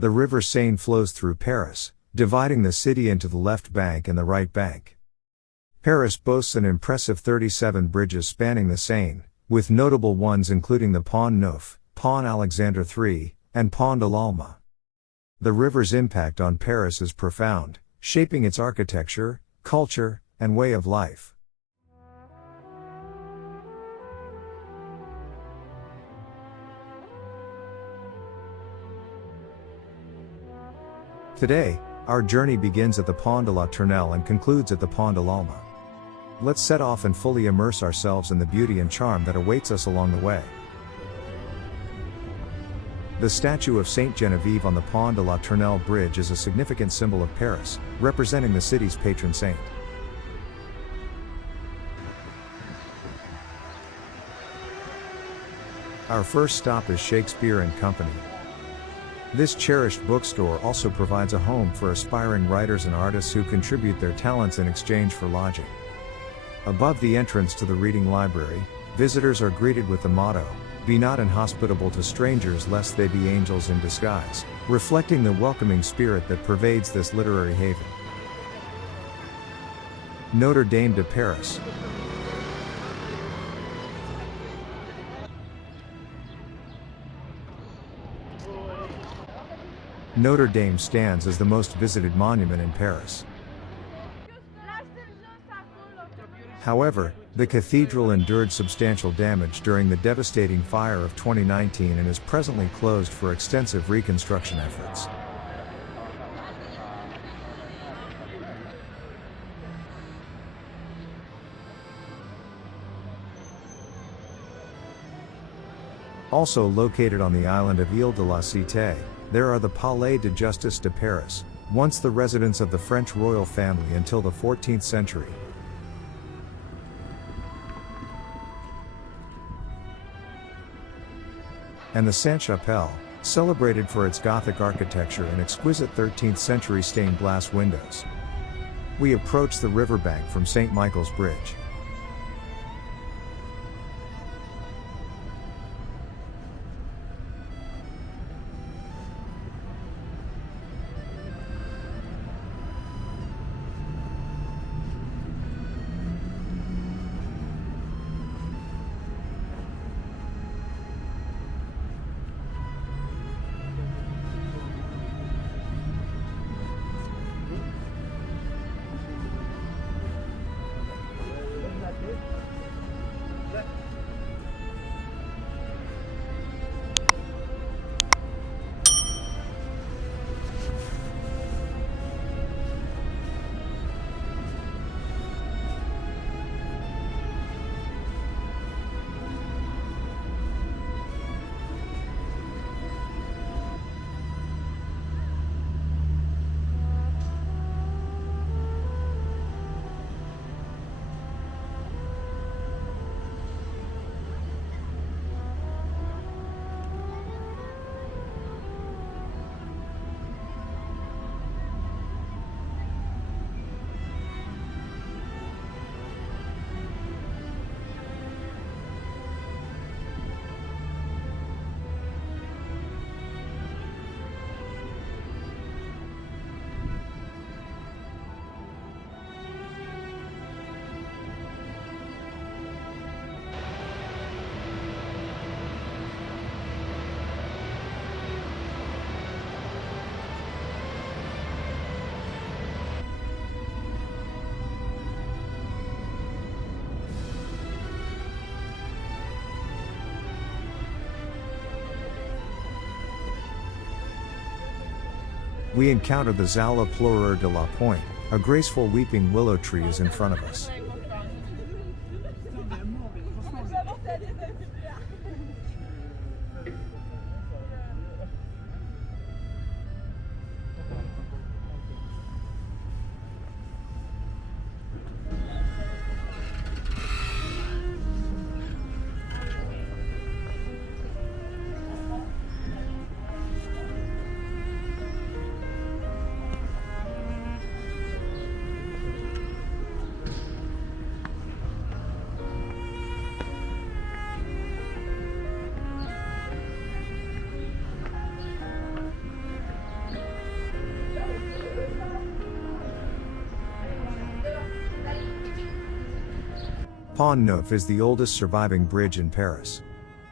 The river Seine flows through Paris, dividing the city into the left bank and the right bank. Paris boasts an impressive 37 bridges spanning the Seine, with notable ones including the Pont Neuf, Pont Alexandre III, and Pont de l'Alma. The river's impact on Paris is profound, shaping its architecture, culture, and way of life. Today, our journey begins at the Pont de la Tournelle and concludes at the Pont de l'Alma. Let's set off and fully immerse ourselves in the beauty and charm that awaits us along the way. The statue of Saint Genevieve on the Pont de la Tournelle bridge is a significant symbol of Paris, representing the city's patron saint. Our first stop is Shakespeare & Company. This cherished bookstore also provides a home for aspiring writers and artists who contribute their talents in exchange for lodging. Above the entrance to the reading library, visitors are greeted with the motto, "Be not inhospitable to strangers lest they be angels in disguise," reflecting the welcoming spirit that pervades this literary haven. Notre Dame de Paris. Notre Dame stands as the most visited monument in Paris. However, the cathedral endured substantial damage during the devastating fire of 2019 and is presently closed for extensive reconstruction efforts. Also located on the island of Ile de la Cité, there are the Palais de Justice de Paris, once the residence of the French royal family until the 14th century. And the Sainte-Chapelle, celebrated for its Gothic architecture and exquisite 13th century stained glass windows. We approach the riverbank from St. Michael's Bridge. We encounter the Zoula Pleureur de la Pointe, a graceful weeping willow tree is in front of us. Pont Neuf is the oldest surviving bridge in Paris.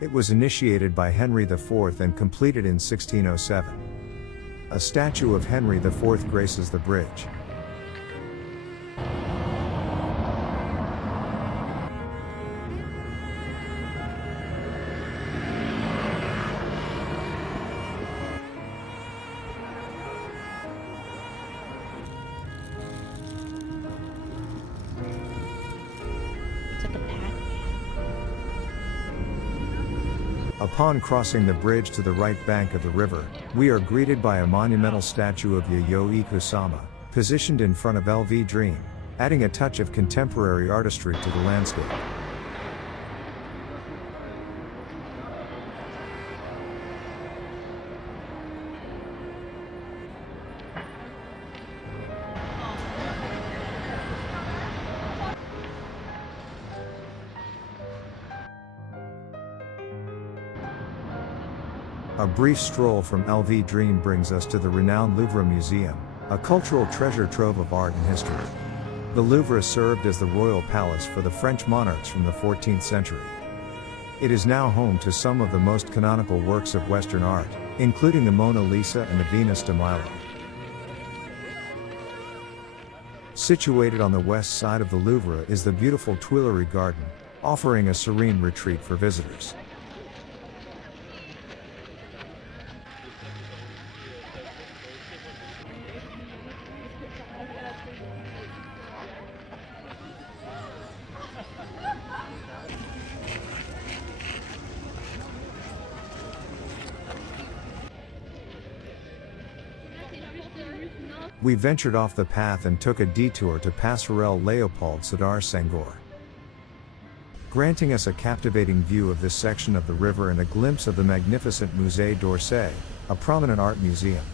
It was initiated by Henry IV and completed in 1607. A statue of Henry IV graces the bridge. Upon crossing the bridge to the right bank of the river, we are greeted by a monumental statue of Yayoi Kusama, positioned in front of LV Dream, adding a touch of contemporary artistry to the landscape. A brief stroll from LV Dream brings us to the renowned Louvre Museum, a cultural treasure trove of art and history. The Louvre served as the royal palace for the French monarchs from the 14th century. It is now home to some of the most canonical works of Western art, including the Mona Lisa and the Venus de Milo. Situated on the west side of the Louvre is the beautiful Tuileries Garden, offering a serene retreat for visitors. We ventured off the path and took a detour to Passerelle Léopold Sédar Senghor, granting us a captivating view of this section of the river and a glimpse of the magnificent Musée d'Orsay, a prominent art museum.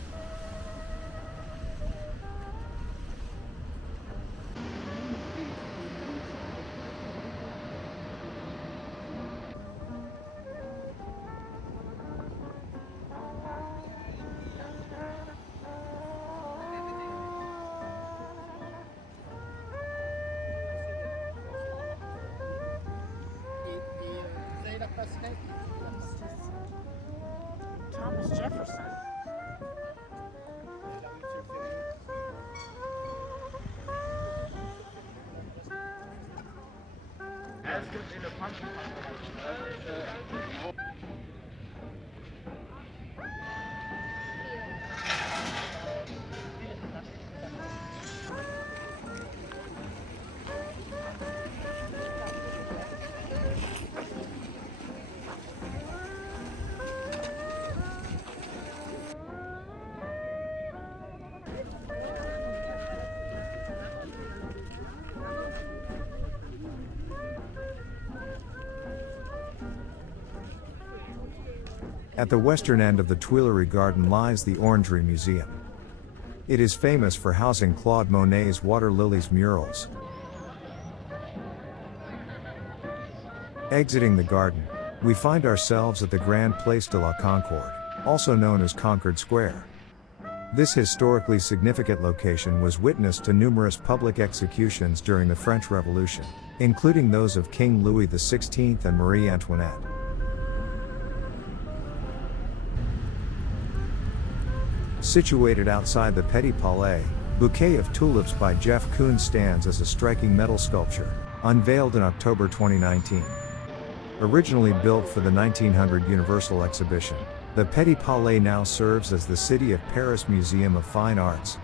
Thomas Jefferson. At the western end of the Tuileries Garden lies the Orangerie Museum. It is famous for housing Claude Monet's Water Lilies murals. Exiting the garden, we find ourselves at the Grand Place de la Concorde, also known as Concord Square. This historically significant location was witness to numerous public executions during the French Revolution, including those of King Louis XVI and Marie Antoinette. Situated outside the Petit Palais, Bouquet of Tulips by Jeff Koons stands as a striking metal sculpture, unveiled in October 2019. Originally built for the 1900 Universal Exhibition, the Petit Palais now serves as the City of Paris Museum of Fine Arts.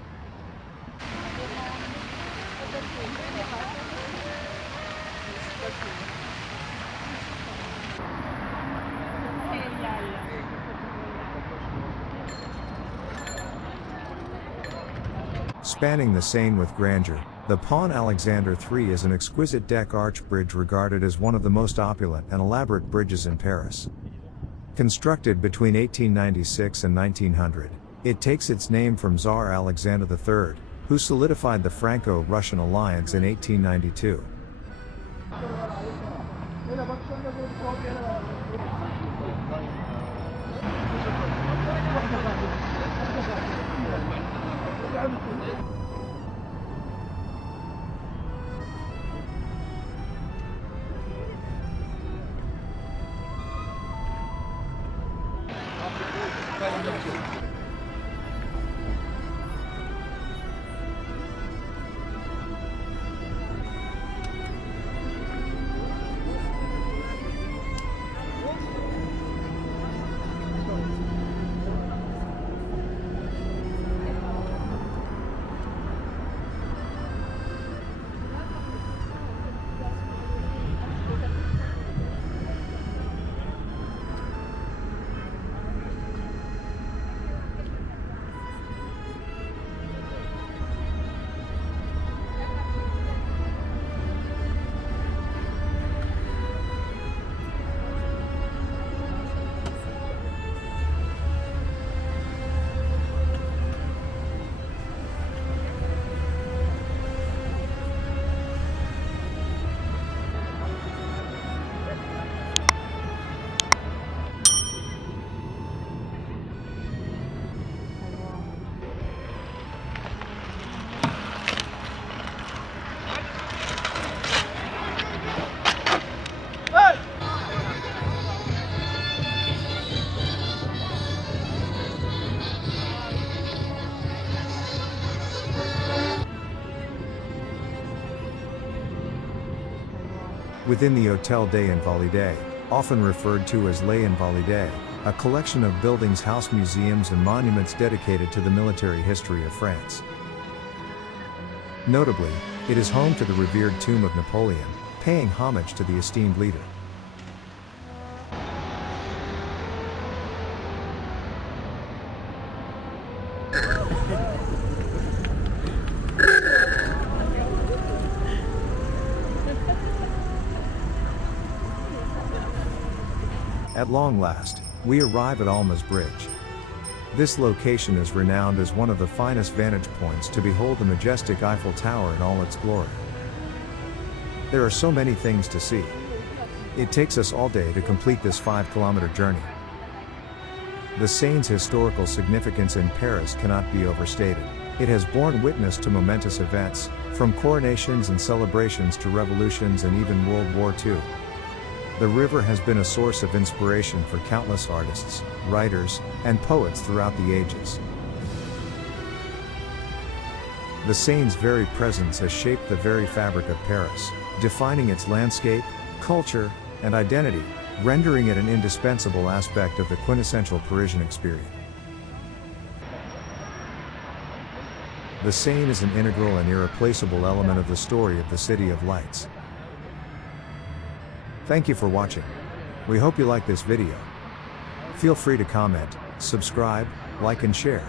Spanning the Seine with grandeur, the Pont Alexandre III is an exquisite deck arch bridge regarded as one of the most opulent and elaborate bridges in Paris. Constructed between 1896 and 1900, it takes its name from Tsar Alexander III, who solidified the Franco-Russian alliance in 1892. Within the Hôtel des Invalides, often referred to as Les Invalides, a collection of buildings house museums and monuments dedicated to the military history of France. Notably, it is home to the revered tomb of Napoleon, paying homage to the esteemed leader. At long last, we arrive at Alma's Bridge. This location is renowned as one of the finest vantage points to behold the majestic Eiffel Tower in all its glory. There are so many things to see. It takes us all day to complete this 5-kilometer journey. The Seine's historical significance in Paris cannot be overstated. It has borne witness to momentous events, from coronations and celebrations to revolutions and even World War II. The river has been a source of inspiration for countless artists, writers, and poets throughout the ages. The Seine's very presence has shaped the very fabric of Paris, defining its landscape, culture, and identity, rendering it an indispensable aspect of the quintessential Parisian experience. The Seine is an integral and irreplaceable element of the story of the City of Lights. Thank you for watching. We hope you like this video. Feel free to comment, subscribe, like and share.